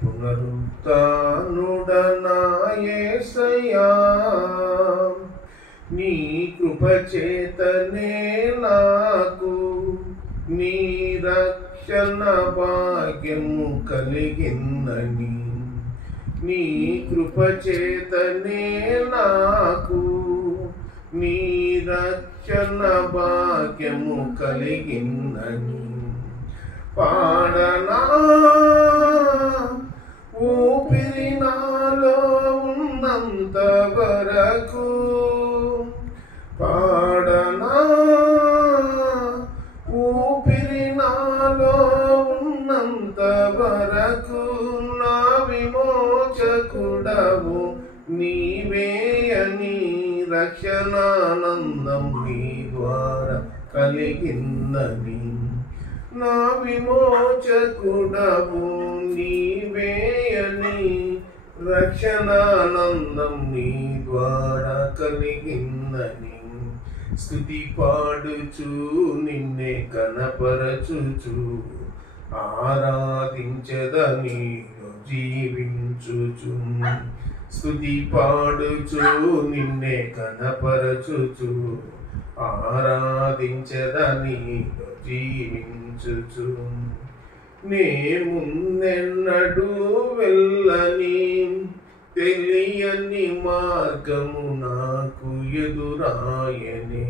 పునరుత్థానుడనా యేసయ్యా, నీ కృపచేతనే నాకు నీ రక్షణ భాగ్యము కలిగిందని, నీ కృపచేతనే నాకు నీ రక్షణ భాగ్యము కలిగిందని పాడనా. ఊపిరి నాలో ఉన్నంత వరకు పాడనా, ఊపిరి నాలో ఉన్నంత వరకు నా విమోచకుడవు నీవే అని రక్షణానందం నీ ద్వారా కలిగిందని, నా విమోచకుడవు నీవే అని రక్షణానందం నీ ద్వారా కలిగిందని స్తుతి పాడుచు నిన్నే కనపరచుచు ఆరాధించదని జీవించుచు, స్తుతి పాడుచు నిన్నే కనపరచుచు ఆరాధించదని జీవించుచు, నే ముందెన్నడూ వెళ్ళని తెలియని మార్గము నాకు ఎదురాయని,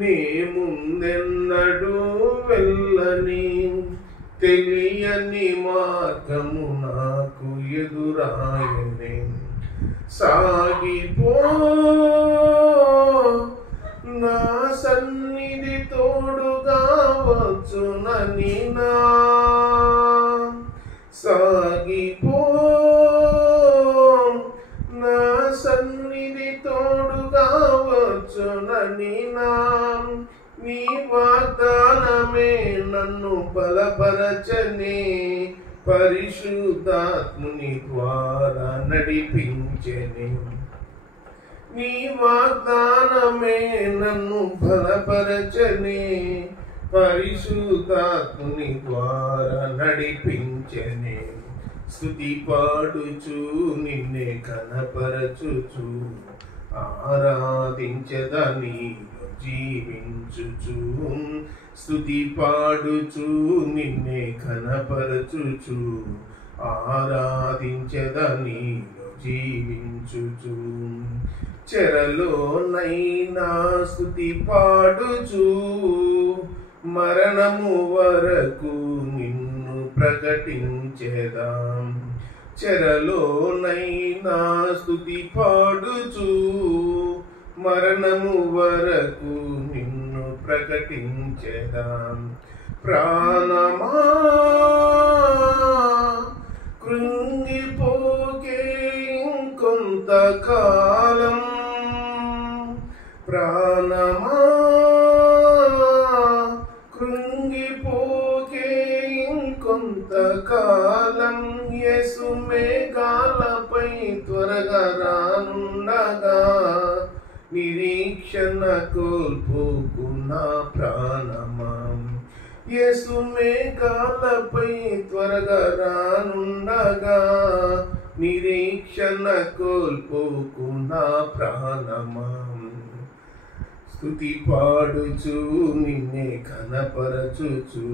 నే ముందెన్నడూ వెళ్ళని తెలియని మార్గము నాకు ఎదురాయని, సాగిపో నా సన్నిధి తోడుగా వచ్చునని, నా సాగిపో నా సన్నిధి తోడుగా వచ్చునని, నా నీ వాగ్దానమే నన్ను బలపరచని పరిశుద్ధాత్ముని ద్వారా నడిపించెని, నీ వాగ్దానమే నన్ను బలపరచని పరిశుద్ధాత్ముని ద్వారా నడిపించెని, స్తుతి పాడుచు నిన్నే కనపరచుచు ఆరాధించదని జీవించుచు, స్తుతి పాడుచు నిన్నే కనపరచుచు ఆరాధించదని జీవించుచు, చెరలోనైనా స్తుతి పాడుచు మరణము వరకు నిన్ను ప్రకటించెదాం, చెరలోనైనా స్తుతి పాడుచు మరణము వరకు నిన్ను ప్రకటించెదాం, ప్రాణమా కృంగిపోకే ఇంకొంతకాలం, ప్రాణమా కృంగిపోకే ఇంకొంతకాలం, యేసు మేఘాలపై త్వరగా రానుండగా నిరీక్షణ కోల్పోకు నా ప్రాణమా, యేసు మేఘాలపై త్వరగా రానుండగా నిరీక్షణ కోల్పోకు నా ప్రాణమా, స్తుతి పాడుచు నిన్నే కనపరచుచు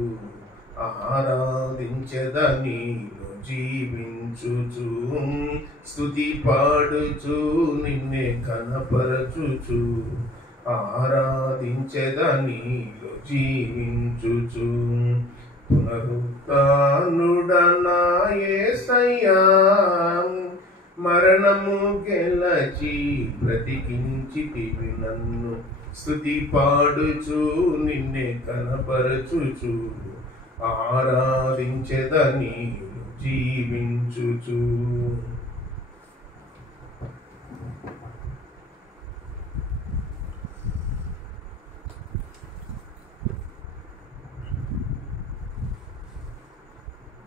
ఆరాధించదని జీవించుచు, స్తుతి పాడుచు నిన్నే కనపరచుచు ఆరాధించదని జీవించుచు, పునరుత్థానుడనా యేసయ్యా, మరణము గెలచి బ్రతికించితివి నన్ను, స్తుతి పాడుచు నిన్నే కనపరచుచు ఆరాధించదని జీవించుచు.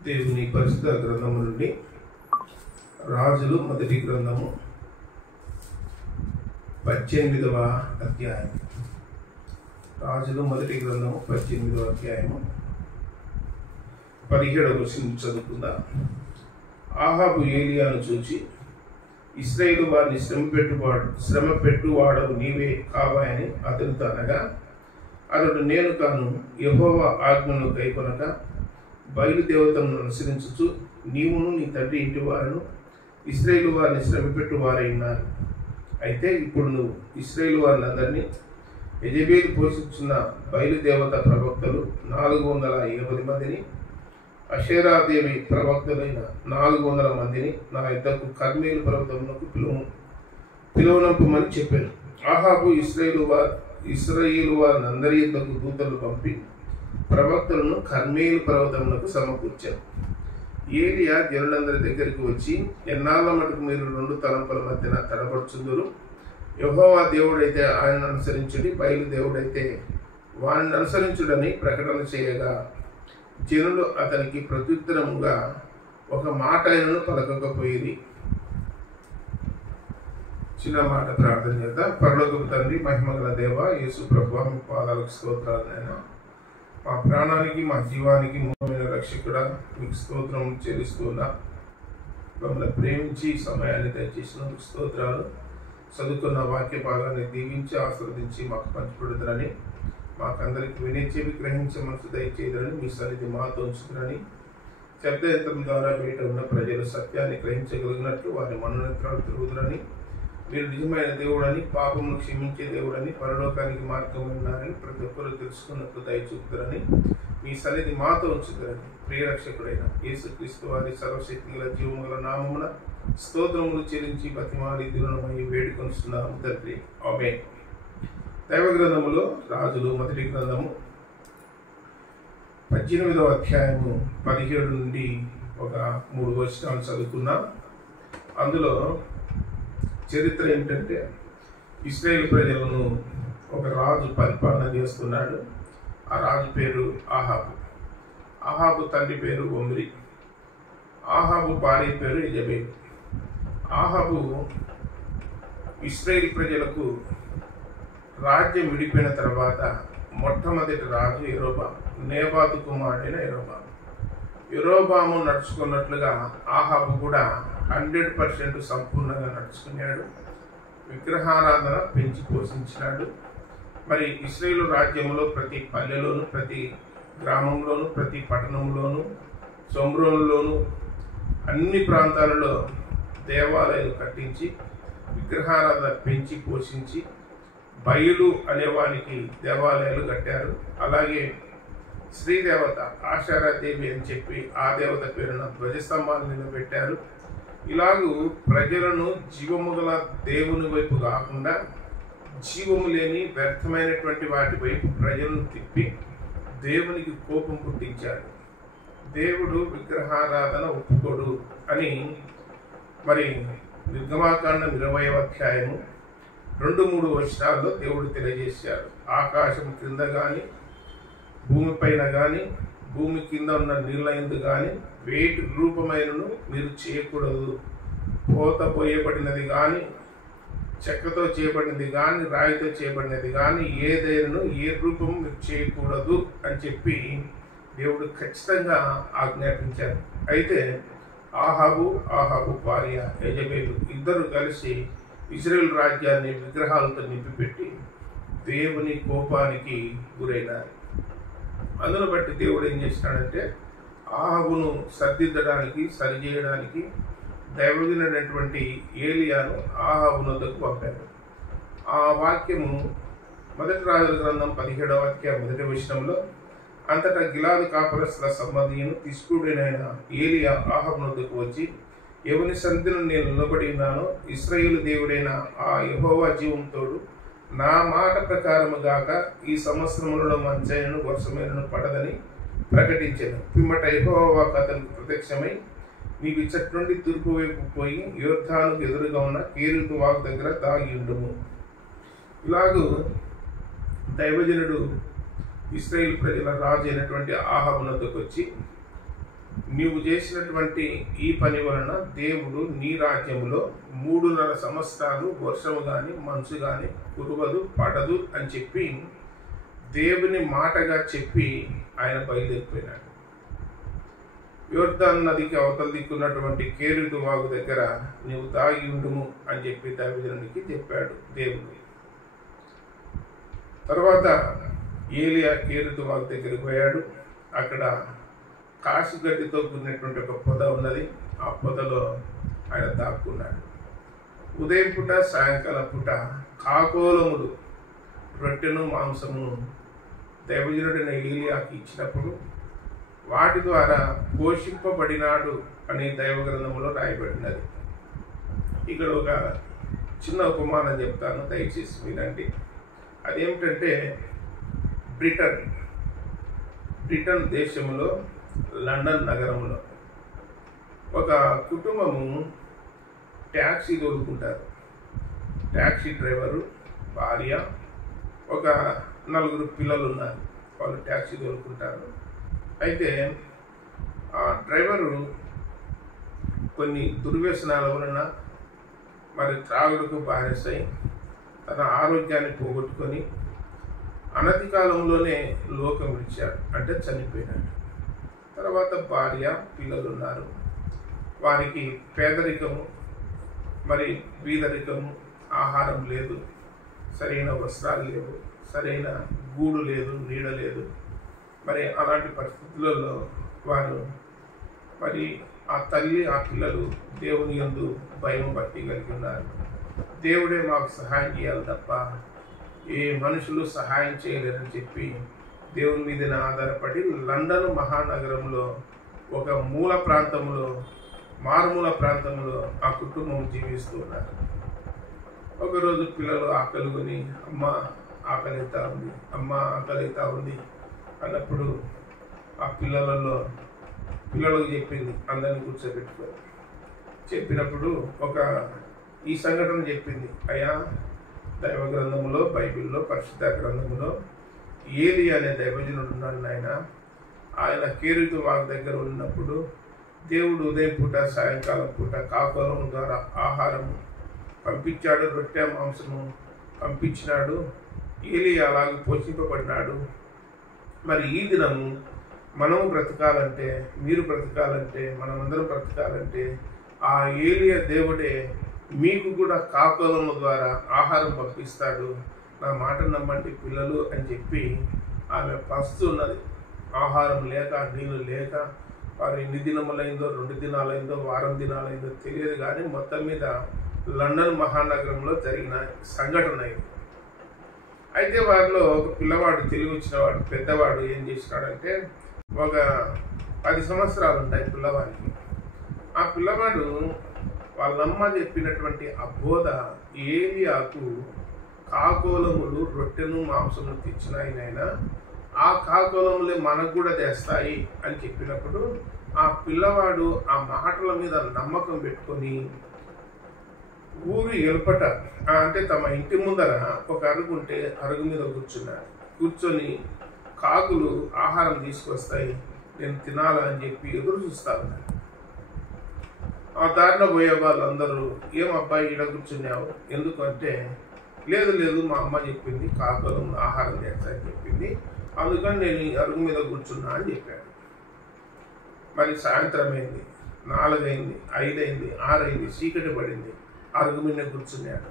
దేవుని పరిశుద్ధ గ్రంథము నుండి రాజులు మొదటి గ్రంథము 18వ అధ్యాయం. రాజులు మొదటి గ్రంథము 18వ అధ్యాయము 17వ వచనం చదువుకుందాం. ఆహాబు ఏలియాను చూచి, ఇశ్రాయేలు వారిని శ్రమ పెట్టువాడవు నీవే కావాయని అతనితో అనగా, అతడు నేను కాను, యెహోవా ఆజ్ఞను కైకొనక బయలుదేవతలను అనుసరించుచు నీవును నీ తండ్రి ఇంటి వారును ఇశ్రాయేలు వారిని శ్రమ పెట్టువారై ఉన్నారు. అయితే ఇప్పుడు నువ్వు ఇశ్రాయేలు వారిని యెజెబెలు పోషించిన బయలుదేవత ప్రవక్తలు 420 మందిని, అషేరాదేవి ప్రవక్తలైన 400 మందిని నా యుద్ధకు కర్మేలు పర్వతమునకు పిలువనంపమని చెప్పాను. ఆహాబు ఇశ్రాయేలు వారినందరి యుద్ధకు దూతలు పంపి ప్రవక్తలను కర్మేలు పర్వతమునకు సమకూర్చారు. ఏలియా జనులందరి దగ్గరికి వచ్చి, ఎన్నాళ్ళ మటుకు మీరు 2 తలంపుల మధ్యన తడబడుచుందురు? యెహోవా దేవుడైతే ఆయనను అనుసరించుడి, బయలుదేవుడైతే వారిని అనుసరించుడని ప్రకటన చేయగా జనులు అతనికి ప్రత్యుత్తరముగా ఒక మాట ఆయనను పలకకపోయేది. చిన్న మాట ప్రార్థన చేద్దాం. పరలోకపు తండ్రి, మహిమగల దేవ, యేసు ప్రభువా, మీ పాదాలకు స్తోత్రాలు నాయన. మా ప్రాణానికి మా జీవానికి మూలమైన రక్షకుడా, మీకు స్తోత్రం చెల్లిస్తున్నా. మమ్మల్ని ప్రేమించి సమయాన్ని దయచేసినందుకు స్తోత్రాలు. చదువుకున్న వాక్య భాగాన్ని దీవించి ఆస్వాదించి మాకు పంచిపెడుతురని, మాకందరికి వినేచేవి గ్రహించే మనసు దయచేయదని మీ సన్నిధి మాతో ఉంచుతురని, శబ్ద యంత్రం ద్వారా బయట ఉన్న ప్రజలు సత్యాన్ని గ్రహించగలిగినట్లు వారి మనోనేత్రాలు తిరుగుదురని, మీరు నిజమైన దేవుడని, పాపమును క్షమించే దేవుడని, పరలోకానికి మార్గం ఉన్నారని ప్రతి ఒక్కరూ తెలుసుకున్నట్లు దయచూపుతారని మీ సన్నిధి మాతో ఉంచుతారని, ప్రియరక్షకుడైన యేసుక్రీస్తు వారి సర్వశక్తి గల జీవము గల నామమున స్తోత్రములు చెల్లించి బతిమాలి దినమై వేడుకొనుస్తున్నాము తండ్రి. ఆమేన్. దైవ గ్రంథములో రాజులు మొదటి గ్రంథము 18వ అధ్యాయము 17 నుండి ఒక 3 వచనాలు చదువుకున్నాం. అందులో చరిత్ర ఏంటంటే, ఇశ్రాయేలు ప్రజలను ఒక రాజు పరిపాలన చేస్తున్నాడు. ఆ రాజు పేరు ఆహాబు. ఆహాబు తండ్రి పేరు ఒమ్రి. ఆహాబు భార్య పేరు యెజెబెలు. ఆహాబు ఇశ్రాయేలు ప్రజలకు రాజ్యం విడిపోయిన తర్వాత మొట్టమొదటి రాజు యరొబాము, నేబాతు కుమారుడైన యరొబాము. యరొబాము నడుచుకున్నట్లుగా ఆహాబు కూడా 100% సంపూర్ణంగా నడుచుకున్నాడు. విగ్రహారాధన పెంచి పోషించినాడు. మరి ఇశ్రాయేలు రాజ్యంలో ప్రతి పల్లెలోను, ప్రతి గ్రామంలోను, ప్రతి పట్టణంలోను, సొమ్రోనులోను, అన్ని ప్రాంతాలలో దేవాలయాలు కట్టించి విగ్రహారాధన పెంచి పోషించి బయలు అనేవానికి దేవాలయాలు కట్టారు. అలాగే శ్రీదేవత ఆషారాదేవి అని చెప్పి ఆ దేవత పేరున ధ్వజస్తంభాలు నిలబెట్టారు. ఇలాగూ ప్రజలను జీవము గల దేవుని వైపు కాకుండా జీవము లేని వ్యర్థమైనటువంటి వాటి వైపు ప్రజలను తిప్పి దేవునికి కోపం పుట్టించాడు. దేవుడు విగ్రహారాధన ఒప్పుకోడు అని మరి నిర్గమాకాండం 20వ అధ్యాయము 2-3 వచనాల్లో దేవుడు తెలియజేశాడు. ఆకాశం క్రింద కానీ, భూమిపైన కానీ, భూమి కింద ఉన్న నీళ్ళ యందు కానీ వేటి రూపమైనను మీరు చేయకూడదు. పోత పోయబడినది కానీ, చెక్కతో చేయబడినది కానీ, రాయితో చేయబడినది కానీ ఏదైనా ఏ రూపం మీరు చేయకూడదు అని చెప్పి దేవుడు ఖచ్చితంగా ఆజ్ఞాపించారు. అయితే ఆహాబు భార్య యెజెబెలు ఇద్దరు కలిసి ఇశ్రాయేలు రాజ్యాన్ని విగ్రహాలతో నింపిపెట్టి దేవుని కోపానికి గురైనారు. అందును బట్టి దేవుడు ఏం చేసినాడంటే, ఆహాబును సరిదిద్దడానికి, సరిచేయడానికి దైవజనుడైనటువంటి ఏలియాను ఆహాబు వద్దకు పంపాడు. ఆ వాక్యము మొదటి రాజుల గ్రంథం 17వ అధ్యాయం 1వ వచనంలో, అంతటా గిలాదు కాపరస్తుల సంబంధియును తిష్కుడైన ఏలియా ఆహాబు వద్దకు వచ్చి, ఎవని సన్నిధిని నేను నిలబడి ఉన్నానో ఇశ్రాయేలు దేవుడైన ఆ యెహోవా జీవంతోడు నా మాట ప్రకారము గాక ఈ సంవత్సరములలో మంచైనను వర్షమైనను పడదని ప్రకటించాను. పిమ్మట యెహోవా అతనికి ప్రత్యక్షమై, నీకు ఇచ్చటి నుండి తూర్పు వైపు పోయి యోర్దానుకు ఎదురుగా ఉన్న కేరీతు వాగు దగ్గర దాగి ఉండుము. ఇలాగూ దైవజనుడు ఇశ్రాయేలు ప్రజల రాజు అయినటువంటి ఆహాబు వద్దకు వచ్చి, నీవు చేసినటువంటి ఈ పని వలన దేవుడు నీ రాజ్యములో 3.5 సంవత్సరాలు వర్షము కానీ మంచు కానీ కురవదు, పడదు అని చెప్పి దేవుని మాటగా చెప్పి ఆయన బయలుదేరిపోయినాడు. యోర్దాను నదికి అవతల దిక్కున్నటువంటి కేరీతు వాగు దగ్గర నీవు తాగి ఉండుము అని చెప్పి దావీదునికి చెప్పాడు దేవుడు. తర్వాత ఏలియా కేరీతు వాగు దగ్గరికి పోయాడు. అక్కడ కాసుగడ్డితో కూడినటువంటి ఒక పొద ఉన్నది. ఆ పొదలో ఆయన దాక్కున్నాడు. ఉదయం పూట సాయంకాలం పూట కాకోలములు రొట్టెను మాంసమును దైవజనుడైన ఏలియాకి ఇచ్చినప్పుడు వాటి ద్వారా పోషింపబడినాడు అని దైవ గ్రంథంలో రాయబడినది. ఇక్కడ ఒక చిన్న ఉపమానం చెప్తాను, దయచేసి వినండి. అదేమిటంటే బ్రిటన్ దేశంలో లండన్ నగరంలో ఒక కుటుంబము ట్యాక్సీ తోలుకుంటారు. ట్యాక్సీ డ్రైవరు, భార్య, ఒక 4 పిల్లలు ఉన్నారు. వాళ్ళు ట్యాక్సీ తోలుకుంటారు. అయితే ఆ డ్రైవరు కొన్ని దుర్వ్యసనాల వలన మరి త్రాగుడుకు బానిసై తన ఆరోగ్యాన్ని పోగొట్టుకొని అనతి కాలంలోనే లోకం విడిచాడు, అంటే చనిపోయినాడు. తర్వాత భార్య, పిల్లలు ఉన్నారు. వారికి పేదరికము, మరి బీదరికము, ఆహారం లేదు, సరైన వస్త్రాలు లేవు, సరైన గూడు లేదు, నీడ లేదు. మరి అలాంటి పరిస్థితులలో వారు మరి ఆ తల్లి, ఆ పిల్లలు దేవుని యందు భయం భక్తి కలిగి ఉన్నారు. దేవుడే మాకు సహాయం చేయాలి తప్ప ఏ మనుషులు సహాయం చేయలేరని చెప్పి దేవుని మీద ఆధారపడి లండన్ మహానగరంలో ఒక మారుమూల ప్రాంతంలో ఆ కుటుంబం జీవిస్తూ ఉన్నారు. ఒకరోజు పిల్లలు ఆకలి కొని అమ్మ ఆకలితా ఉంది, అమ్మ ఆకలితా ఉంది అన్నప్పుడు ఆ పిల్లలకు చెప్పింది, అందరినీ కూర్చోబెట్టుకొని చెప్పినప్పుడు ఈ సంఘటన చెప్పింది. అయ్యా, దైవ గ్రంథంలో, బైబిల్లో, పరిశుద్ధ గ్రంథంలో ఏలియా అనే దైవజనుడు ఉన్నాడు నాయన. ఆయన కేరీతు వాగు దగ్గర ఉన్నప్పుడు దేవుడు ఉదయం పూట సాయంకాలం పూట కాకోలం ద్వారా ఆహారము పంపించాడు, రొట్టె మాంసము పంపించినాడు. ఏలియా అలాగే పోషింపబడినాడు. మరి ఈ దినము మనము బ్రతకాలంటే, మీరు బ్రతకాలంటే, మనమందరం బ్రతకాలంటే ఆ ఏలియా దేవుడే మీకు కూడా కాకోలము ద్వారా ఆహారం పంపిస్తాడు. నా మాట నమ్మండి పిల్లలు అని చెప్పి ఆమె పస్తున్నది. ఆహారం లేక, నీళ్ళు లేక, వారు ఎన్ని దినములైందో, 2 దినాలైందో, వారం దినాలైందో తెలియదు. కానీ మొత్తం మీద లండన్ మహానగరంలో జరిగిన సంఘటన ఇది. అయితే వారిలో ఒక పిల్లవాడు, తెలివి వచ్చినవాడు, పెద్దవాడు ఏం చేసినాడంటే, ఒక 10 సంవత్సరాలు ఉంటాయి పిల్లవాడికి. ఆ పిల్లవాడు వాళ్ళమ్మ చెప్పినటువంటి ఆ బోధ ఏలియాకు కాకోలములు రొట్టెను మాంసము తెచ్చినాయినైనా ఆ కాకోలములే మనకు కూడా తెస్తాయి అని చెప్పినప్పుడు ఆ పిల్లవాడు ఆ మాటల మీద నమ్మకం పెట్టుకొని ఊరు ఎలుపట, అంటే తమ ఇంటి ముందర ఒక అరుగు ఉంటే అరుగు మీద కూర్చున్నాడు. కూర్చొని కాకులు ఆహారం తీసుకొస్తాయి, నేను తినాలని చెప్పి ఎదురు చూస్తా ఉన్నాడు. ఆ దారిన పోయే వాళ్ళందరూ, ఏం అబ్బాయి ఈడ కూర్చున్నావు, ఎందుకంటే లేదు మా అమ్మ చెప్పింది కాకులు ఆహారం చేస్తాయని చెప్పింది, అందుకని నేను ఈ అరుగు మీద కూర్చున్నా అని చెప్పాడు. మరి సాయంత్రం అయింది, 4 అయింది, 5 అయింది, 6 అయింది, చీకటి పడింది. అరుగు మీద కూర్చున్నాడు.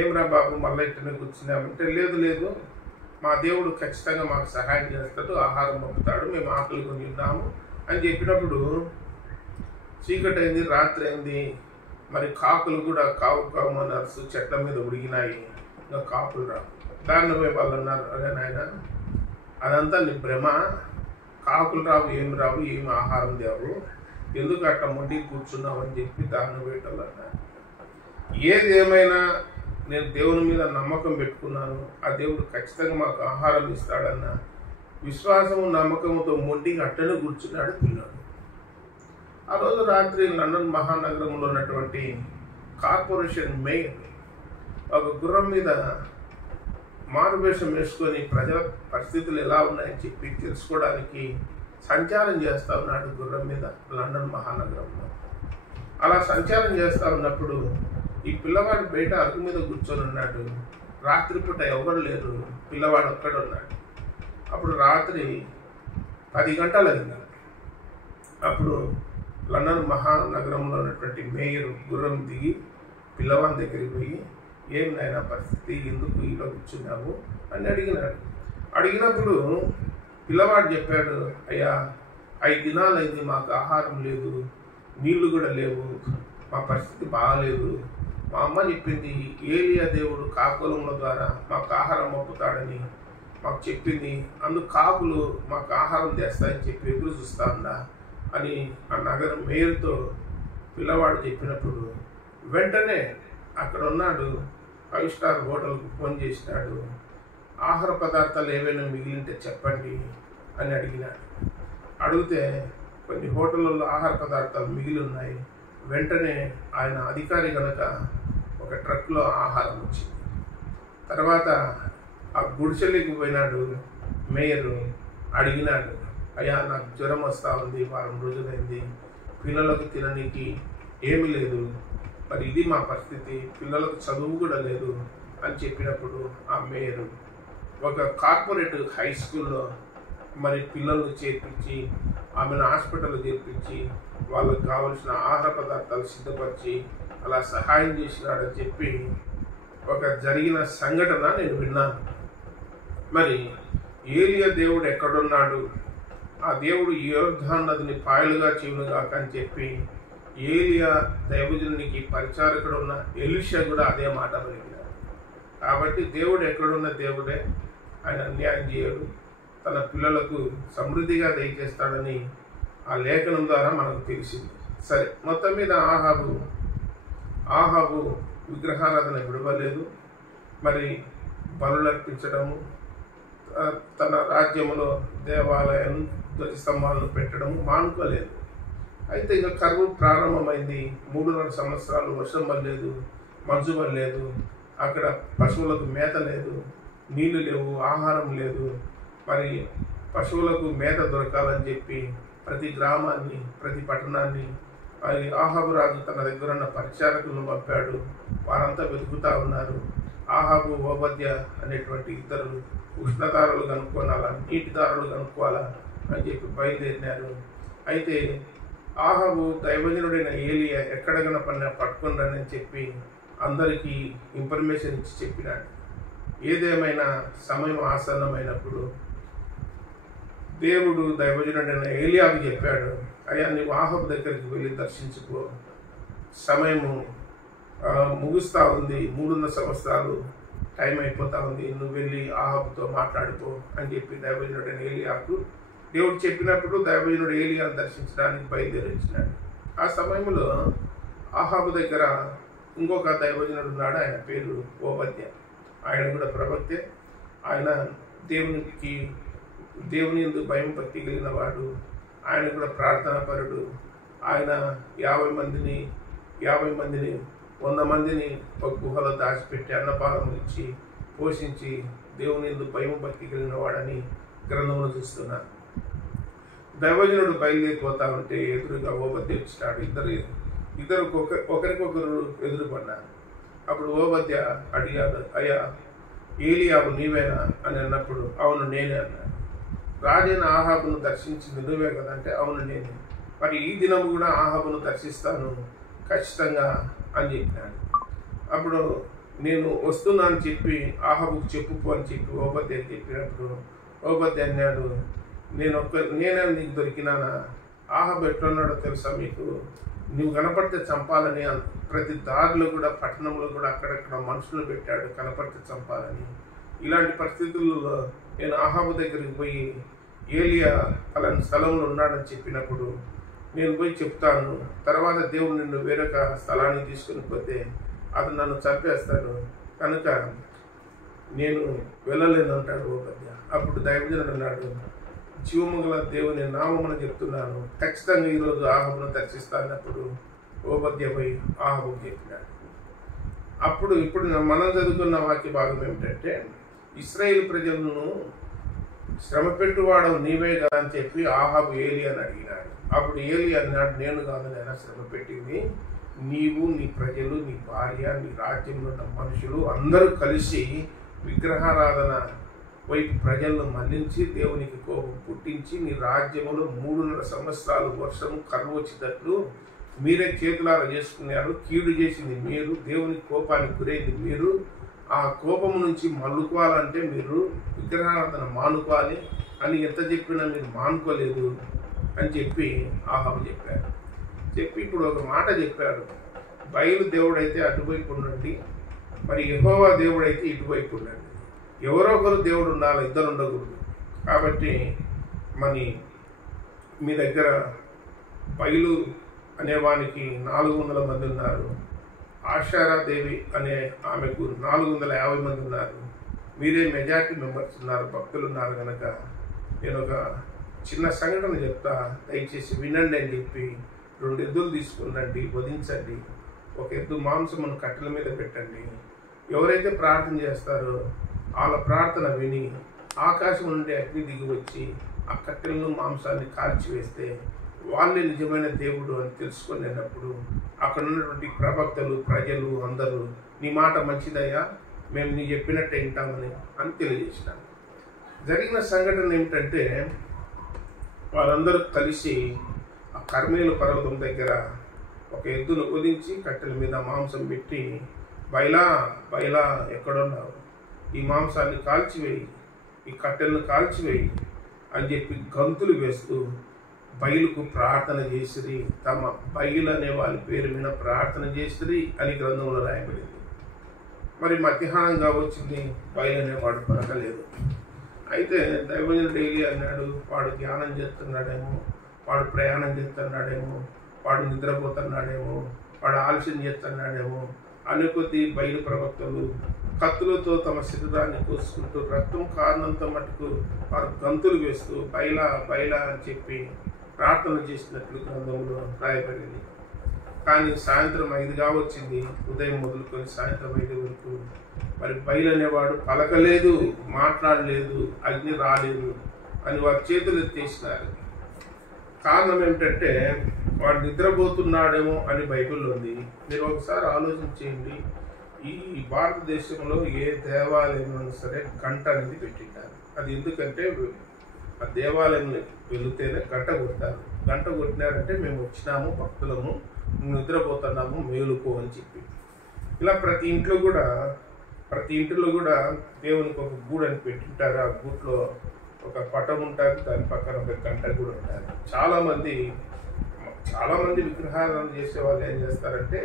ఏమ్రా బాబు మళ్ళీ ఇట్టనే కూర్చున్నామంటే, లేదు మా దేవుడు ఖచ్చితంగా మాకు సహాయం చేస్తాడు, ఆహారం పంపుతాడు, మేము ఆకలి కొని ఉన్నాము అని చెప్పినప్పుడు చీకటి అయింది, రాత్రి అయింది. మరి కాకులు కూడా కావుమని అరుసు చెట్ల మీద ఉడిగినాయి. ఇంకా కాకులు రావు. దాన్ని పోయి వాళ్ళు అన్నారు, అదే నాయన అదంతా నీ భ్రమ, కాకులు రావు, ఏమి ఆహారం దేవు, ఎందుకు అట్లా మొండి కూర్చున్నావు అని చెప్పి దాన్ని వేటలు అన్నారు. ఏది ఏమైనా నేను దేవుని మీద నమ్మకం పెట్టుకున్నాను, ఆ దేవుడు ఖచ్చితంగా మాకు ఆహారం ఇస్తాడన్న విశ్వాసము నమ్మకంతో మొండిగా అట్టనే కూర్చున్నాడు పిల్లడు. ఆ రోజు రాత్రి లండన్ మహానగరంలో ఉన్నటువంటి కార్పొరేషన్ మేయర్ ఒక గుర్రం మీద మారువేషం వేసుకొని ప్రజల పరిస్థితులు ఎలా ఉన్నాయని చెప్పి తెలుసుకోవడానికి సంచారం చేస్తూ ఉన్నాడు గుర్రం మీద లండన్ మహానగరంలో. అలా సంచారం చేస్తూ ఉన్నప్పుడు ఈ పిల్లవాడు బయట అరుగు మీద కూర్చొని ఉన్నాడు. రాత్రిపూట ఎవరు లేరు, పిల్లవాడు ఒక్కడు ఉన్నాడు. అప్పుడు రాత్రి 10 గంటలు అయింది. అప్పుడు లండన్ మహానగరంలో ఉన్నటువంటి మేయర్ గుర్రం దిగి పిల్లవాని దగ్గరికి పోయి, ఏం నాయన పరిస్థితి, ఎందుకు ఇలా కూర్చున్నావు అని అడిగినాడు. అడిగినప్పుడు పిల్లవాడు చెప్పాడు, అయ్యా 5 దినాలైంది, మాకు ఆహారం లేదు, నీళ్లు కూడా లేవు, మా పరిస్థితి బాగాలేదు. మా అమ్మ చెప్పింది ఏలియా దేవుడు కాకులముల ద్వారా మాకు ఆహారం పంపుతాడని మాకు చెప్పింది, అందుకు కాకులు మాకు ఆహారం తెస్తాయని చెప్పి ఎదురు చూస్తా ఉందా అని ఆ నగరం మేయర్తో పిల్లవాడు చెప్పినప్పుడు వెంటనే అక్కడ ఉన్నాడు 5 స్టార్ హోటల్కు ఫోన్ చేసినాడు. ఆహార పదార్థాలు ఏవైనా మిగిలింటే చెప్పండి అని అడిగినాడు. అడిగితే కొన్ని హోటళ్ళల్లో ఆహార పదార్థాలు మిగిలి ఉన్నాయి. వెంటనే ఆయన అధికారి కనుక ఒక ట్రక్లో ఆహారం వచ్చింది. తర్వాత ఆ గుడిసెల్లికి పోయినాడు మేయరు, అడిగినాడు, అయ్యా నాకు జ్వరం వస్తూ ఉంది, వారం రోజులైంది, పిల్లలకు తిననీకి ఏమీ లేదు, మరి ఇది మా పరిస్థితి, పిల్లలకు చదువు కూడా లేదు అని చెప్పినప్పుడు ఆ మేయరు ఒక కార్పొరేట్ హై స్కూల్లో మరి పిల్లలను చేర్పించి ఆమెను హాస్పిటల్ చేర్పించి వాళ్ళకు కావలసిన ఆహార పదార్థాలు సిద్ధపరిచి అలా సహాయం చేసినాడని చెప్పి ఒక జరిగిన సంఘటన నేను విన్నాను. మరి ఏలియా దేవుడు ఎక్కడున్నాడు, ఆ దేవుడు యోర్దాను నదిని పాయలుగా చీవునుగాక అని చెప్పి ఏలియా దైవజనునికి పరిచారకుడు ఉన్న ఎలీషా కూడా అదే మాట పలికినాడు. కాబట్టి దేవుడు ఎక్కడున్న దేవుడే, ఆయన అన్యాయం చేయడు, తన పిల్లలకు సమృద్ధిగా దయచేస్తాడని ఆ లేఖనం ద్వారా మనకు తెలిసింది. సరే, మొత్తం మీద ఆహాబు విగ్రహారాధన విడవలేదు, మరి బలులర్పించడము, తన రాజ్యములో దేవాలయం ధ్వజస్తంభాలను పెట్టడము మానుకోలేదు. అయితే ఇక కరువు ప్రారంభమైంది. 3.5 సంవత్సరాలు వర్షం పడలేదు, మంచు పడలేదు, అక్కడ పశువులకు మేత లేదు, నీళ్లు లేవు, ఆహారం లేదు. మరి పశువులకు మేత దొరకాలని చెప్పి ప్రతి గ్రామాన్ని, ప్రతి పట్టణాన్ని మరి ఆహాబు రాజు తన దగ్గర ఉన్న పరిచారకులను పంపాడు. వారంతా వెతుకుతా ఉన్నారు. ఆహాబు, ఓబద్య అనేటువంటి 2 ఉష్ణదారులు కనుక్కోవాలా, నీటిదారులు కనుక్కోవాలా అని చెప్పి బయలుదేరినారు. అయితే ఆహాబు దైవజనుడైన ఏలియా ఎక్కడ కనపడినా పట్టుకుని అని చెప్పి అందరికీ ఇన్ఫర్మేషన్ ఇచ్చి చెప్పినాడు. ఏదేమైనా సమయం ఆసన్నమైనప్పుడు దేవుడు దైవజనుడైన ఏలియాకు చెప్పాడు, అయ్యా నీవు ఆహాబు దగ్గరికి వెళ్ళి దర్శించుకో, సమయము ముగుస్తూ ఉంది, 3.5 సంవత్సరాలు టైం అయిపోతా ఉంది, నువ్వు వెళ్ళి ఆహాబుతో మాట్లాడుకో అని చెప్పి దైవజనుడైన ఏలియాకు దేవుడు చెప్పినప్పుడు దైవజనుడు ఏలియాను దర్శించడానికి బయలుదేరించినాడు. ఆ సమయంలో ఆహాబు దగ్గర ఇంకొక దైవజనుడు ఉన్నాడు, ఆయన పేరు ఓబద్య. ఆయన కూడా ప్రవక్తే. ఆయన దేవుని యందు భయం భక్తి కలిగిన వాడు. ఆయన కూడా ప్రార్థనాపరుడు. ఆయన 50 మందిని 100 మందిని ఒక గుహలో దాచిపెట్టి అన్నపానములు ఇచ్చి పోషించి దేవుని యందు భయం భక్తి కలిగిన వాడని గ్రంథంలో చూస్తున్నాను. దైవజనుడు బయలుదేరిపోతా ఉంటే ఎదురుగా ఓబద్య వచ్చినాడు. ఇద్దరు ఒకరికొకరు ఎదురుపడ్డారు. అప్పుడు ఓబద్య అడిగాడు, అయ్యా ఏలియావు నీవేనా అని అన్నప్పుడు అవును నేనే అన్నాడు. రాజైన ఆహాబును దర్శించింది నువ్వే కదంటే అవును నేనే. మరి ఈ దినము కూడా ఆహాబును దర్శిస్తాను ఖచ్చితంగా అని చెప్పినాడు. అప్పుడు నేను వస్తున్నా అని చెప్పి ఆహాబుకు చెప్పుకో అని చెప్పి ఓబద్య చెప్పినప్పుడు ఓబద్య అన్నాడు, నేనే నీకు దొరికినానా? ఆహాబు ఎట్లున్నాడో తెలుసా మీకు? నువ్వు కనపడితే చంపాలని ప్రతి దారిలో కూడా పట్టణంలో కూడా అక్కడక్కడ మనుషులు పెట్టాడు కనపడితే చంపాలని. ఇలాంటి పరిస్థితుల్లో నేను ఆహాబు దగ్గరికి పోయి ఏలియా అలాంటి స్థలంలో ఉన్నాడని చెప్పినప్పుడు నేను పోయి చెప్తాను, తర్వాత దేవుడు నిన్ను వేరొక స్థలానికి తీసుకుని పోతే అతను నన్ను చంపేస్తాడు, కనుక నేను వెళ్ళలేను అంటాడు ఓబద్య. అప్పుడు దైవజనుడు అన్నాడు, జీవముగల దేవుని నామమున చెప్తున్నాను, ఖచ్చితంగా ఈరోజు ఆహాబును దర్శిస్తానప్పుడు ఓబద్య పోయి ఆహాబుకు చెప్పినాడు. ఇప్పుడు మనం చదువుకున్న వాక్య భాగం ఏమిటంటే, ఇశ్రాయేలు ప్రజలను శ్రమ పెట్టువాడవు నీవే కదా అని చెప్పి ఆహాబు ఏలియాని అడిగినాడు. అప్పుడు ఏలియా అన్నాడు, నేను కాదు నేను శ్రమ పెట్టింది, నీవు, నీ ప్రజలు, నీ భార్య, నీ రాజ్యంలో ఉన్న మనుషులు అందరూ కలిసి విగ్రహారాధన వైపు ప్రజలను మళ్లించి దేవునికి కోపం పుట్టించి నీ రాజ్యములో 3.5 సంవత్సరాలు వర్షము కరువు వచ్చేటట్లు మీరే చేతులారా చేసుకున్నారు. కీడు చేసింది మీరు, దేవునికి కోపానికి గురైంది మీరు. ఆ కోపం నుంచి మల్లుకోవాలంటే మీరు విగ్రహారాధన మానుకోవాలి అని ఎంత చెప్పినా మీరు మానుకోలేదు అని చెప్పి ఆహాబు చెప్పాడు. చెప్పి ఇప్పుడు ఒక మాట చెప్పాడు, బయలు దేవుడైతే అటువైపు ఉండండి, మరి యెహోవా దేవుడైతే ఇటువైపు ఉండండి. ఎవరో ఒకరు దేవుడు ఉండాలి, ఇద్దరు ఉండకూడదు. కాబట్టి మరి మీ దగ్గర బయలు అనేవానికి 400 మంది ఉన్నారు, ఆషారాదేవి అనే ఆమెకు 450 మంది ఉన్నారు. మీరే మెజారిటీ మెంబర్స్ ఉన్నారు, భక్తులు ఉన్నారు. కనుక నేను ఒక చిన్న సంఘటన చెప్తా, దయచేసి వినండి అని చెప్పి 2 ఎద్దులు తీసుకునండి, వధించండి. ఒక ఎద్దు మాంసమును కట్టెల మీద పెట్టండి. ఎవరైతే ప్రార్థన చేస్తారో వాళ్ళ ప్రార్థన విని ఆకాశం నుండి అగ్ని దిగి వచ్చి ఆ కట్టెలను మాంసాన్ని కాల్చివేస్తే వాళ్ళే నిజమైన దేవుడు అని తెలుసుకొని అన్నప్పుడు అక్కడ ఉన్నటువంటి ప్రవక్తలు ప్రజలు అందరూ నీ మాట మంచిదయ్యా, మేము నీ చెప్పినట్టే వింటామని తెలియజేసినాను. జరిగిన సంఘటన ఏమిటంటే వారందరూ కలిసి ఆ కర్మేలు పర్వతం దగ్గర ఒక ఎద్దును వధించి కట్టెల మీద మాంసం పెట్టి, బయలా బయలా ఎక్కడున్నావు, ఈ మాంసాన్ని కాల్చివేయి, ఈ కట్టెలను కాల్చివేయి అని చెప్పి గంతులు వేస్తూ బయలుకు ప్రార్థన చేసిరి. తమ బయలు అనే వాళ్ళ పేరు మీద ప్రార్థన చేసిరి అని గ్రంథంలో రాయబడింది. మరి మధ్యాహ్నంగా వచ్చింది, బయలు అనేవాడు పలకలేదు. అయితే దైవజనుడు డైలీ అన్నాడు, వాడు ధ్యానం చేస్తున్నాడేమో, వాడు ప్రయాణం చేస్తున్నాడేమో, వాడు నిద్రపోతున్నాడేమో, వాడు ఆలస్యం చేస్తున్నాడేమో అనే కొద్ది బయలు ప్రవక్తలు కత్తులతో తమ శరీరాన్ని కోసుకుంటూ రక్తం కారణంతో మటుకు వారు గంతులు వేస్తూ బయలా బయలా అని చెప్పి ప్రార్థన చేసినట్లు గ్రంథంలో రాయబడింది. కానీ సాయంత్రం 5గా వచ్చింది, ఉదయం మొదలుకొని సాయంత్రం 5 వరకు మరి బయలు అనేవాడు పలకలేదు, మాట్లాడలేదు, అగ్ని రాలేదు అని వారి చేతులు ఎత్తేసినారు. కారణం ఏమిటంటే వాడు నిద్రపోతున్నాడేమో అని బైబిల్లో ఉంది. మీరు ఒకసారి ఆలోచన చేయండి, ఈ భారతదేశంలో ఏ దేవాలయంలో సరే గంట అనేది పెట్టింటారు. అది ఎందుకంటే ఆ దేవాలయంలో వెళితేనే గంట కొడతారు. గంట కొట్టినారంటే మేము వచ్చినాము, భక్తులము, నిద్రపోతున్నాము, మేలుకో అని చెప్పి. ఇలా ప్రతి ఇంట్లో కూడా దేవునికి ఒక గూడు అని పెట్టింటారు. ఆ గూట్లో ఒక పటం ఉంటుంది, దాని పక్కన ఒక గంట కూడా ఉంటుంది. చాలా మంది విగ్రహారాధన చేసే వాళ్ళు ఏం చేస్తారంటే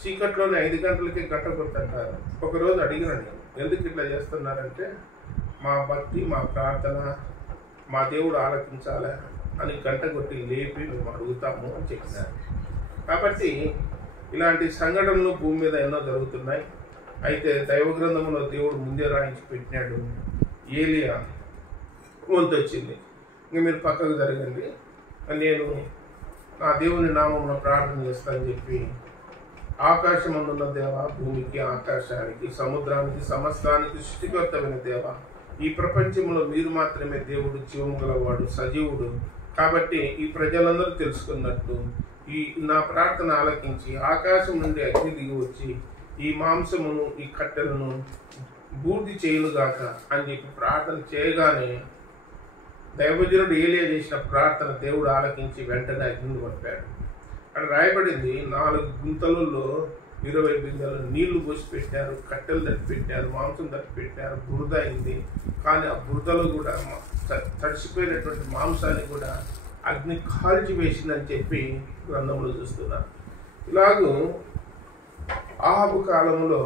చీకట్లోనే 5 గంటలకి గంట కొడుతుంటారు. ఒకరోజు అడిగినాను, ఎందుకు ఇట్లా చేస్తున్నారంటే మా భక్తి, మా ప్రార్థన, మా దేవుడు ఆలకించాలా అని గంట కొట్టి లేపి మేము అడుగుతాము అని చెప్పినారు. కాబట్టి ఇలాంటి సంఘటనలు భూమి మీద ఎన్నో జరుగుతున్నాయి. అయితే దైవ గ్రంథంలో దేవుడు ముందే రాయించి పెట్టినాడు. ఏలియా వంతు వచ్చింది, ఇంక మీరు పక్కకు జరగండి, నేను నా దేవుని నామమున ప్రార్థన చేస్తానని చెప్పి ఆకాశం అందున్న దేవ, భూమికి ఆకాశానికి సముద్రానికి సమస్తానికి సృష్టికర్తమైన దేవ, ఈ ప్రపంచంలో మీరు మాత్రమే దేవుడు, జీవము గలవాడు, సజీవుడు. కాబట్టి ఈ ప్రజలందరూ తెలుసుకున్నట్టు ఈ నా ప్రార్థన ఆలకించి ఆకాశం నుండి అగ్ని దిగి వచ్చి ఈ మాంసమును ఈ కట్టెలను బూర్ది చేయునుగాక అని చెప్పి ప్రార్థన చేయగానే దైవజనుడు ఏలియా చేసిన ప్రార్థన దేవుడు ఆలకించి వెంటనే అగ్నిని పంపాడు. అక్కడ రాయబడింది, 4 గుంతలలో 20 బిందెలు నీళ్లు పోసి పెట్టారు, కట్టెలు తట్టి పెట్టారు, మాంసం తట్టి పెట్టారు, బురద అయింది. కానీ ఆ బురదలో కూడా తడిసిపోయినటువంటి మాంసాన్ని కూడా అగ్ని కాల్చి వేసిందని చెప్పి గ్రంథంలో చూస్తున్నారు. ఇలాగూ ఆహాబు కాలంలో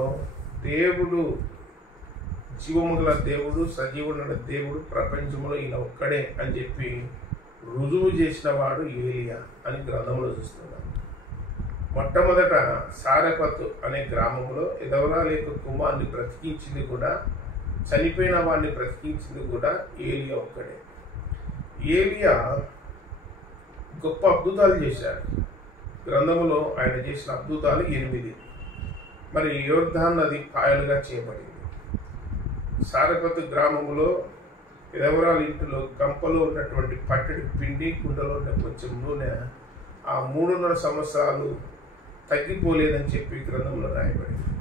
దేవుడు జీవము గల దేవుడు, సజీవుడు దేవుడు, ప్రపంచంలో ఈయన ఒక్కడే అని చెప్పి రుజువు చేసిన వాడు ఏలియా అని గ్రంథంలో చూస్తున్నాం. మొట్టమొదట సారెపతు అనే గ్రామంలో ఎదవరాల యొక్క కుమార్ని బ్రతికించింది కూడా, చనిపోయిన వాడిని బ్రతికించింది కూడా ఏలియా ఒక్కడే. ఏలియా గొప్ప అద్భుతాలు చేశాడు. గ్రంథములో ఆయన చేసిన అద్భుతాలు 8. మరి యోర్దాన్ నది పాయలుగా చేయబడింది. సారెపతు గ్రామంలో ఎదవరాల ఇంటిలో గంపలో ఉన్నటువంటి పట్టడి పిండి, కుండలో ఉన్న కొంచెం నూనె ఆ 3.5 సంవత్సరాలు తగ్గిపోలేదని చెప్పి గ్రంథంలో రాయబడింది.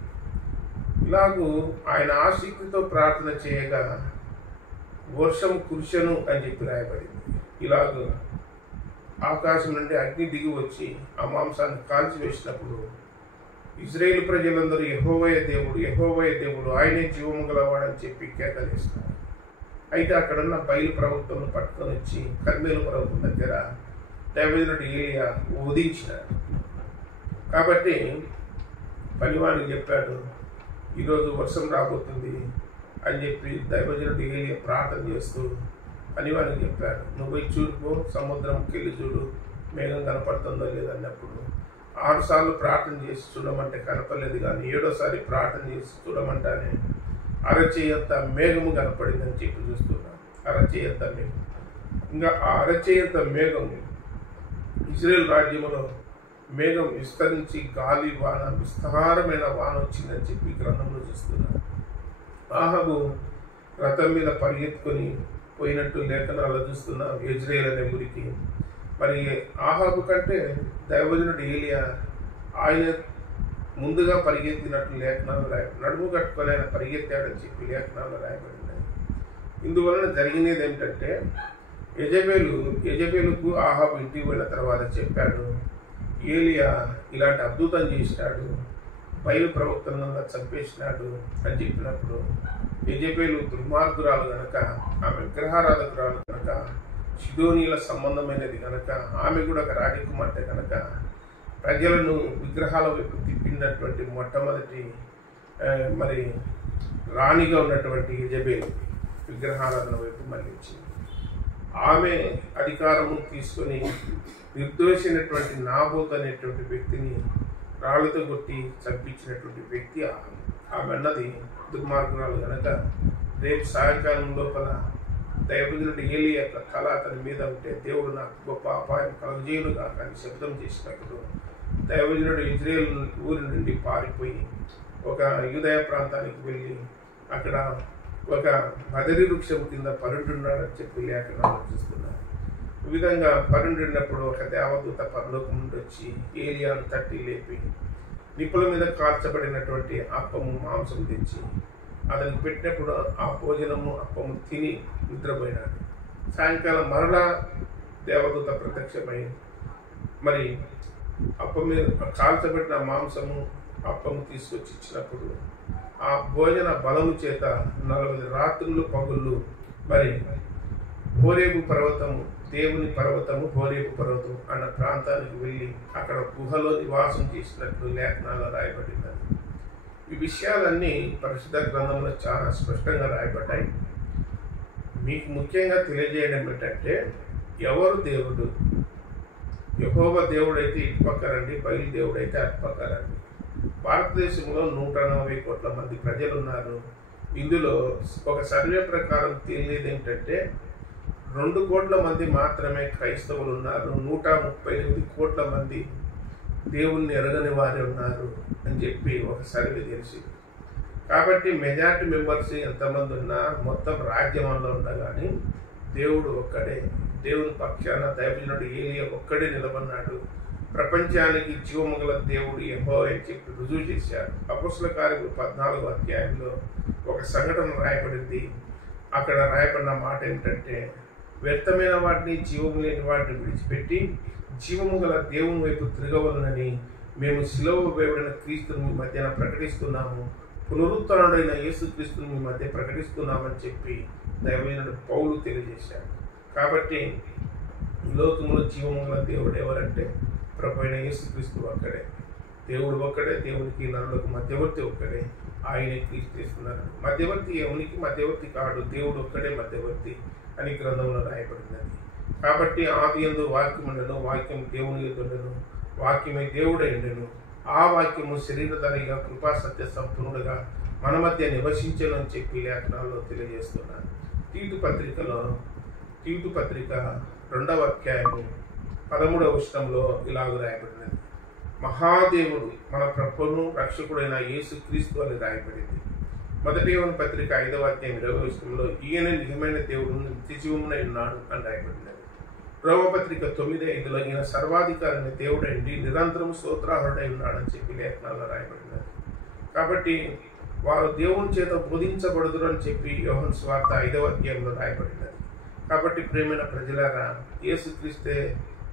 ఇలాగూ ఆయన ఆసక్తితో ప్రార్థన చేయగా వర్షం కురిసెను అని చెప్పి రాయబడింది. ఇలాగ ఆకాశం నుండి అగ్ని దిగి వచ్చి ఆ మాంసాన్ని కాల్చివేసినప్పుడు ఇజ్రాయేలు ప్రజలందరూ యెహోవాయే దేవుడు, యెహోవాయే దేవుడు, ఆయనే జీవము గలవాడని చెప్పి కేకలేస్తారు. అయితే అక్కడున్న బయలు ప్రవక్తలను పట్టుకొని వచ్చి కర్మేలు పర్వతం దగ్గర దైవజనుడు ఏలియా ఉదించినాడు. కాబట్టి పనివాడికి చెప్పాడు, ఈరోజు వర్షం రాబోతుంది అని చెప్పి దైవజనుడు ఏలియా ప్రార్థన చేస్తూ పనివాడికి చెప్పాడు, నువ్వు పోయి చూడుకో, సముద్రంకి వెళ్ళి చూడు మేఘం కనపడుతుందో లేదన్నప్పుడు 6 సార్లు ప్రార్థన చేసి చూడమంటే కనపడలేదు, కానీ 7వ సారి ప్రార్థన చేసి చూడమంటానే అరచేయంత మేఘము కనపడిందని చెప్పి చూస్తున్నాను. అరచేయంత మేఘం, ఇంకా ఆ అరచేయంత మేఘం ఇజ్రాయేల్ రాజ్యంలో మేఘం విస్తరించి గాలి వాన విస్తారమైన వాన వచ్చిందని చెప్పి గ్రంథంలో చూస్తున్నాను. ఆహాబు రథం మీద పరిగెత్తుకొని పోయినట్టు లేఖనాలు చూస్తున్నాం ఇజ్రాయేల్ అనే ఊరికి. మరి ఆహాబు కంటే దైవజనుడు ఏలియా ఆయన ముందుగా పరిగెత్తినట్లు లేఖనాలు నడుము కట్టుకొని ఆయన పరిగెత్తాడని చెప్పి లేఖనాలు రాయబడినాయి. ఇందువలన జరిగినది ఏంటంటే యెజబెలుకు ఆహాబు ఇంటికి పోయిన తర్వాత చెప్పాడు, ఏలియా ఇలాంటి అద్భుతం చేసినాడు, బయలు ప్రవక్తలను చంపేసినాడు అని చెప్పినప్పుడు యెజబెలు దుర్మార్గురాలు గనక, ఆమె విగ్రహారాధకురాలు కనుక, సిదోనీల సంబంధమైనది కనుక, ఆమె కూడా ఒక రాజకుమార్తె కనుక ప్రజలను విగ్రహాల వైపు తిప్పినటువంటి మొట్టమొదటి మరి రాణిగా ఉన్నటువంటి యెజబెలు విగ్రహారాధన వైపు మళ్ళించింది. ఆమె అధికారము తీసుకొని నిర్దోషైనటువంటి నాబోతు అనేటువంటి వ్యక్తిని రాళ్లతో కొట్టి చంపించినటువంటి వ్యక్తి ఆమె అన్నది దుర్మార్గురాలు కనుక రేపు సాయంకాలం లోపల దైవజనుడు ఏలియా యొక్క కళ అతని మీద ఉంటే దేవుడు నాకు గొప్ప అపాయం కలుగజేయునుగా కానీ శబ్దం చేసినప్పుడు దైవజనుడు ఇజ్రాయేల్ ఊరి నుండి పారిపోయి ఒక యూదయ ప్రాంతానికి వెళ్ళి అక్కడ ఒక బదరి వృక్షం కింద పరుండున్నాడని చెప్పి లేఖనాలు చూస్తున్నారు. ఈ విధంగా పరుండినప్పుడు ఒక దేవదూత పరలోకం నుండి వచ్చి ఏలియాను తట్టి లేపి నిప్పుల మీద కాల్చబడినటువంటి అప్పము మాంసం తెచ్చి అతనికి పెట్టినప్పుడు ఆ భోజనము అప్పము తిని నిద్రపోయినాడు. సాయంకాలం మరలా దేవదూత ప్రత్యక్షమై మరి అప్పం మీద కాల్చబడిన మాంసము అప్పము తీసుకొచ్చి ఇచ్చినప్పుడు ఆ భోజన బలము చేత 40 రాత్రులు పగుళ్ళు మరి హోరేబు పర్వతము, దేవుని పర్వతము హోరేబు పర్వతం అన్న ప్రాంతానికి వెళ్ళి అక్కడ గుహలో నివాసం చేసినట్లు లేఖనాల్లో రాయబడినది. ఈ విషయాలన్నీ పరిశుద్ధ గ్రంథంలో చాలా స్పష్టంగా రాయబడ్డాయి. మీకు ముఖ్యంగా తెలియజేయడం ఏంటంటే ఎవరు దేవుడు? యెహోవా దేవుడైతే ఇటుపక్క రండి, బయలు దేవుడైతే అటుపక్క రండి. భారతదేశంలో 140 కోట్ల మంది ప్రజలు ఉన్నారు. ఇందులో ఒక సర్వే ప్రకారం తెలియదు ఏంటంటే 2 కోట్ల మంది మాత్రమే క్రైస్తవులు ఉన్నారు, 138 కోట్ల మంది దేవుణ్ణి ఎరగని వారే ఉన్నారు అని చెప్పి ఒక సర్వే తెలిసింది. కాబట్టి మెజారిటీ మెంబర్స్ ఎంతమంది ఉన్నా మొత్తం రాజ్యంలో ఉండగానే దేవుడు ఒక్కడే. దేవుని పక్షాన దైవజనుడు ఏలియా ఒక్కడే నిలబడినాడు. ప్రపంచానికి జీవముగల దేవుడు యెహోవా అని చెప్పి రుజువు చేశాడు. అపొస్తలుల కార్యములు 14వ అధ్యాయంలో ఒక సంఘటన రాయబడింది. అక్కడ రాయబడిన మాట ఏమిటంటే, వ్యర్థమైన వాటిని జీవము లేని వాటిని విడిచిపెట్టి జీవము గల దేవుని వైపు తిరగవలనని మేము శిలువ వేయబడిన క్రీస్తుని మీ మధ్యన ప్రకటిస్తున్నాము, పునరుత్థానుడైన యేసుక్రీస్తుని మీ మధ్య ప్రకటిస్తున్నామని చెప్పి దైవజనుడు పౌలు తెలియజేశాడు. కాబట్టి లోకములో జీవము గల దేవుడు ఎవరంటే ప్రభు అయిన యేసుక్రీస్తు ఒక్కడే. దేవుడు ఒక్కడే, దేవునికి నరులకు మధ్యవర్తి ఒక్కడే, ఆయనే క్రీస్తున్నారు. మధ్యవర్తి ఎవరికి మధ్యవర్తి కాడు, దేవుడు ఒక్కడే మధ్యవర్తి అని గ్రంథంలో రాయబడినది. కాబట్టి ఆదియందు వాక్యం ఉండెను, వాక్యం దేవుని యందు ఉండెను, వాక్యమే దేవుడై ఉండెను, ఆ వాక్యము శరీరధారిగా కృపా సత్య సంపూర్ణుడుగా మన మధ్య నివసించను అని చెప్పి లేఖనాల్లో తెలియజేస్తున్నాను. తీతు పత్రిక 2వ అధ్యాయము 13వ వచనంలో ఇలాగ రాయబడినది, మహాదేవుడు మన ప్రభువును రక్షకుడైన యేసుక్రీస్తు అని రాయబడింది. మొదటి యోహాను పత్రిక 5వ అధ్యాయం 20వ వచనంలో ఈయన నిజమైన దేవుడు నిత్యజీవమునై ఉన్నాడు అని రాయబడినది. రోమపత్రిక 9:5లో ఈయన సర్వాధికారిని దేవుడండి నిరంతరం స్తోత్రార్హుడై ఉన్నాడని చెప్పి లేఖనాల్లో రాయబడినది. కాబట్టి వారు దేవుని చేత బోధించబడుదురు అని చెప్పి యోహాను సువార్త 5వ అధ్యాయంలో రాయబడినది. కాబట్టి ప్రేమైన ప్రజలారా, యేసుక్రీస్తే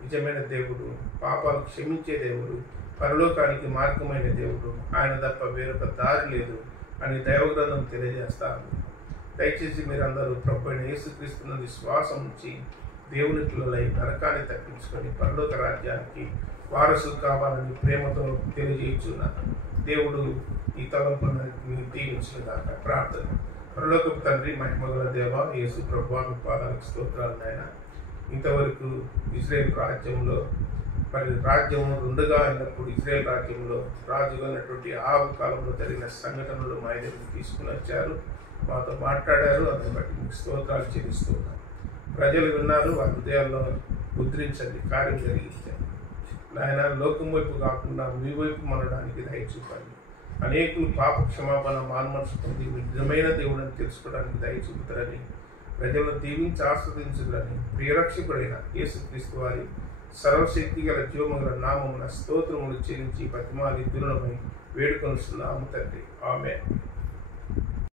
నిజమైన దేవుడు, పాపాలు క్షమించే దేవుడు, పరలోకానికి మార్గమైన దేవుడు, ఆయన తప్ప వేరొక దారి లేదు అని దైవగ్రంథం తెలియజేస్తారు. దయచేసి మీరందరూ ప్రభు అయిన యేసుక్రీస్తున్న విశ్వాసం ఉంచి దేవుని పిల్లలై నరకాన్ని తప్పించుకొని పరలోక రాజ్యానికి వారసులు కావాలని ప్రేమతో తెలియజేయుచున్నారు. దేవుడు ఈ తలంపులను దీవించుగాక. ప్రార్థన. పరలోకపు తండ్రి, మహిమగల దేవ, యేసు ప్రభువా, మీ పాదాలకు స్తోత్రాలు నాయన. ఇంతవరకు ఇజ్రాయేల్ రాజ్యంలో రాజ్యం రెండుగా అయినప్పుడు ఇజ్రాయేల్ రాజ్యంలో రాజుగా ఉన్నటువంటి ఆగు కాలంలో జరిగిన సంఘటనలు మా దగ్గరికి తీసుకుని వచ్చారు, మాతో మాట్లాడారు. అందుని బట్టి మీకు స్తోత్రాలు చెల్లిస్తున్నాను. ప్రజలు విన్నారు, వారి హృదయాల్లో ముద్రించండి, కార్యం జరిగించండి నాయన. లోకం వైపు కాకుండా మీ వైపు మనడానికి దయ చూపండి. అనేకులు పాప క్షమాపణ మానమనసు పొంది నిజమైన దేవుడిని తెలుసుకోవడానికి దయ చూపుతారని, ప్రజలను దీవించి ఆస్వాదించుదని ప్రియరక్షకుడైన యేసుక్రీస్తు వారి సర్వశక్తి గల జీవముగల నామమున స్తోత్రములు చెల్లించి బతిమాలి దురుణమై వేడుకొనుచున్నాము తండ్రి. ఆమేన్.